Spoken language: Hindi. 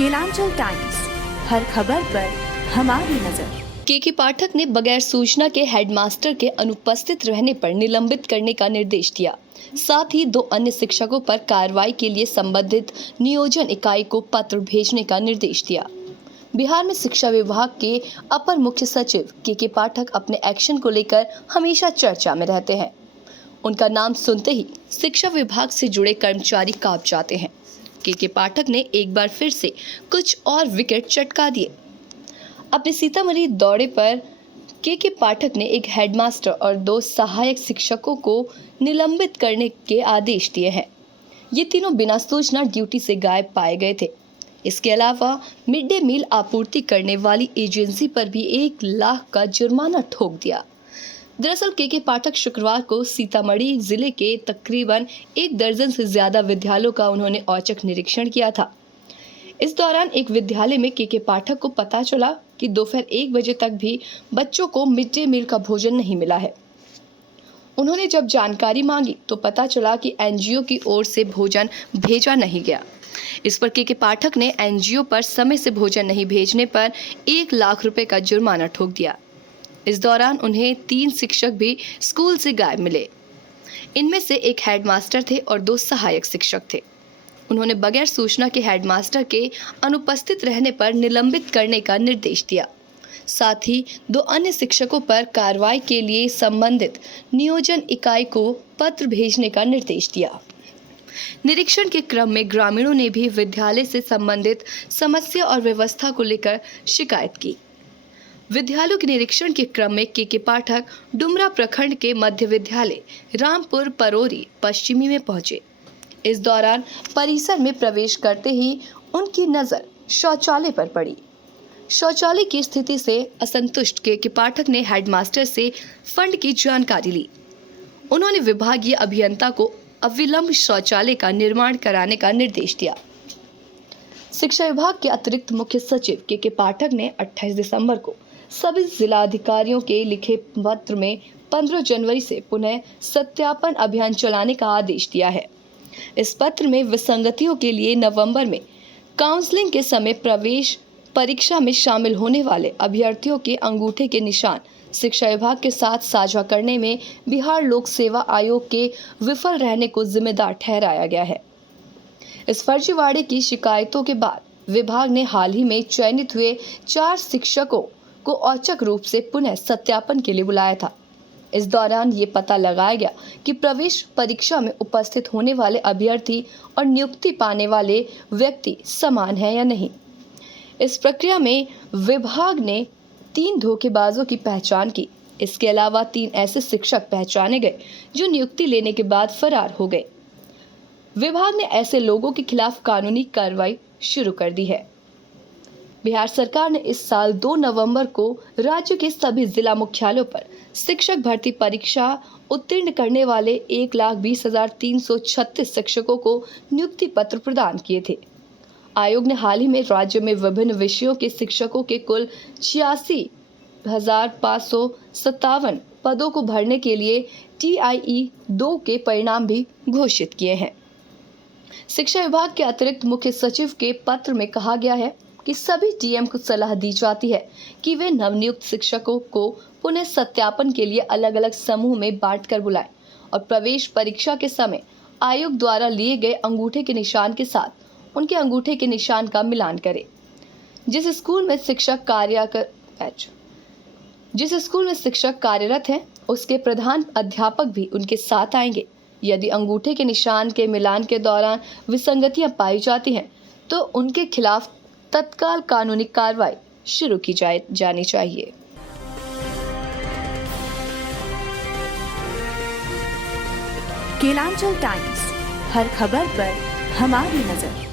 केलांचल टाइम्स, हर खबर पर हमारी नजर। के पाठक ने बगैर सूचना के हेडमास्टर के अनुपस्थित रहने पर निलंबित करने का निर्देश दिया। साथ ही 2 अन्य शिक्षकों पर कार्रवाई के लिए संबंधित नियोजन इकाई को पत्र भेजने का निर्देश दिया। बिहार में शिक्षा विभाग के अपर मुख्य सचिव के पाठक अपने एक्शन को लेकर हमेशा चर्चा में रहते हैं। उनका नाम सुनते ही शिक्षा विभाग से जुड़े कर्मचारी कांप जाते हैं। के पाठक ने एक बार फिर से कुछ और विकेट चटका दिए। अपने सीतामढ़ी दौरे पर के पाठक ने एक हेडमास्टर और 2 सहायक शिक्षकों को निलंबित करने के आदेश दिए हैं। ये तीनों बिना सूचना ड्यूटी से गायब पाए गए थे। इसके अलावा मिड डे मील आपूर्ति करने वाली एजेंसी पर भी 1 लाख का जुर्माना ठोक दिया। दरअसल के पाठक शुक्रवार को सीतामढ़ी जिले के तकरीबन 1 दर्जन से ज्यादा विद्यालयों का उन्होंने औचक निरीक्षण किया था। इस दौरान एक विद्यालय में के पाठक को पता चला कि दोपहर 1 बजे तक भी बच्चों को मिड डे मील का भोजन नहीं मिला है। उन्होंने जब जानकारी मांगी तो पता चला कि एनजीओ की ओर से भोजन भेजा नहीं गया। इस पर के पाठक ने एनजीओ पर समय से भोजन नहीं भेजने पर 1 लाख रुपए का जुर्माना ठोक दिया। इस दौरान उन्हें 3 शिक्षक भी स्कूल से गायब मिले। इनमें से एक हेडमास्टर थे और 2 सहायक शिक्षक थे। उन्होंने बगैर सूचना के हेडमास्टर के अनुपस्थित रहने पर निलंबित करने का निर्देश दिया। साथ ही 2 अन्य शिक्षकों पर कार्रवाई के लिए संबंधित नियोजन इकाई को पत्र भेजने का निर्देश दिया। निरीक्षण के क्रम में ग्रामीणों ने भी विद्यालय से संबंधित समस्या और व्यवस्था को लेकर शिकायत की। विद्यालयों के निरीक्षण के क्रम में के पाठक डुमरा प्रखंड के मध्य विद्यालय रामपुर परोरी पश्चिमी में पहुंचे। इस दौरान परिसर में प्रवेश करते ही उनकी नजर शौचालय पर पड़ी। शौचालय की स्थिति से असंतुष्ट के पाठक ने हेडमास्टर से फंड की जानकारी ली। उन्होंने विभागीय अभियंता को अविलंब शौचालय का निर्माण कराने का निर्देश दिया। शिक्षा विभाग के अतिरिक्त मुख्य सचिव के पाठक ने 28 दिसंबर को सभी जिलाधिकारियों के लिखे पत्र में 15 जनवरी से पुनः सत्यापन अभियान चलाने का आदेश दिया है। इस पत्र में विसंगतियों के लिए नवंबर में काउंसलिंग के समय प्रवेश परीक्षा में शामिल होने वाले अभ्यर्थियों के अंगूठे के निशान शिक्षा विभाग के साथ साझा करने में बिहार लोक सेवा आयोग के विफल रहने को जिम्मेदार ठहराया गया है। इस फर्जीवाड़े की शिकायतों के बाद विभाग ने हाल ही में चयनित हुए 4 शिक्षकों को औचक रूप से पुनः सत्यापन के लिए बुलाया था। इस दौरान ये पता लगाया गया कि प्रवेश परीक्षा में उपस्थित होने वाले अभ्यर्थी और नियुक्ति पाने वाले व्यक्ति समान हैं या नहीं। इस प्रक्रिया में विभाग ने 3 धोखेबाजों की पहचान की। इसके अलावा 3 ऐसे शिक्षक पहचाने गए जो नियुक्ति लेने के बाद फरार हो गए। विभाग ने ऐसे लोगों के खिलाफ कानूनी कार्रवाई शुरू कर दी है। बिहार सरकार ने इस साल 2 नवंबर को राज्य के सभी जिला मुख्यालयों पर शिक्षक भर्ती परीक्षा उत्तीर्ण करने वाले 1,20,336 शिक्षकों को नियुक्ति पत्र प्रदान किए थे। आयोग ने हाल ही में राज्य में विभिन्न विषयों के शिक्षकों के कुल 86,557 पदों को भरने के लिए TIE 2 के परिणाम भी घोषित किए हैं। शिक्षा विभाग के अतिरिक्त मुख्य सचिव के पत्र में कहा गया है कि सभी डीएम को सलाह दी जाती है कि वे नवनियुक्त शिक्षकों को पुनः सत्यापन के लिए अलग अलग समूह में बांटकर बुलाएं और प्रवेश परीक्षा के समय आयोग द्वारा लिए गए अंगूठे के निशान के साथ उनके अंगूठे के निशान का मिलान करें। जिस स्कूल में शिक्षक कार्यरत हैं, उसके प्रधान अध्यापक भी उनके साथ आएंगे। यदि अंगूठे के निशान के मिलान के दौरान विसंगतियां पाई जाती हैं, तो उनके खिलाफ तत्काल कानूनी कार्रवाई शुरू की जानी चाहिए। केलांचल टाइम्स, हर खबर पर हमारी नजर।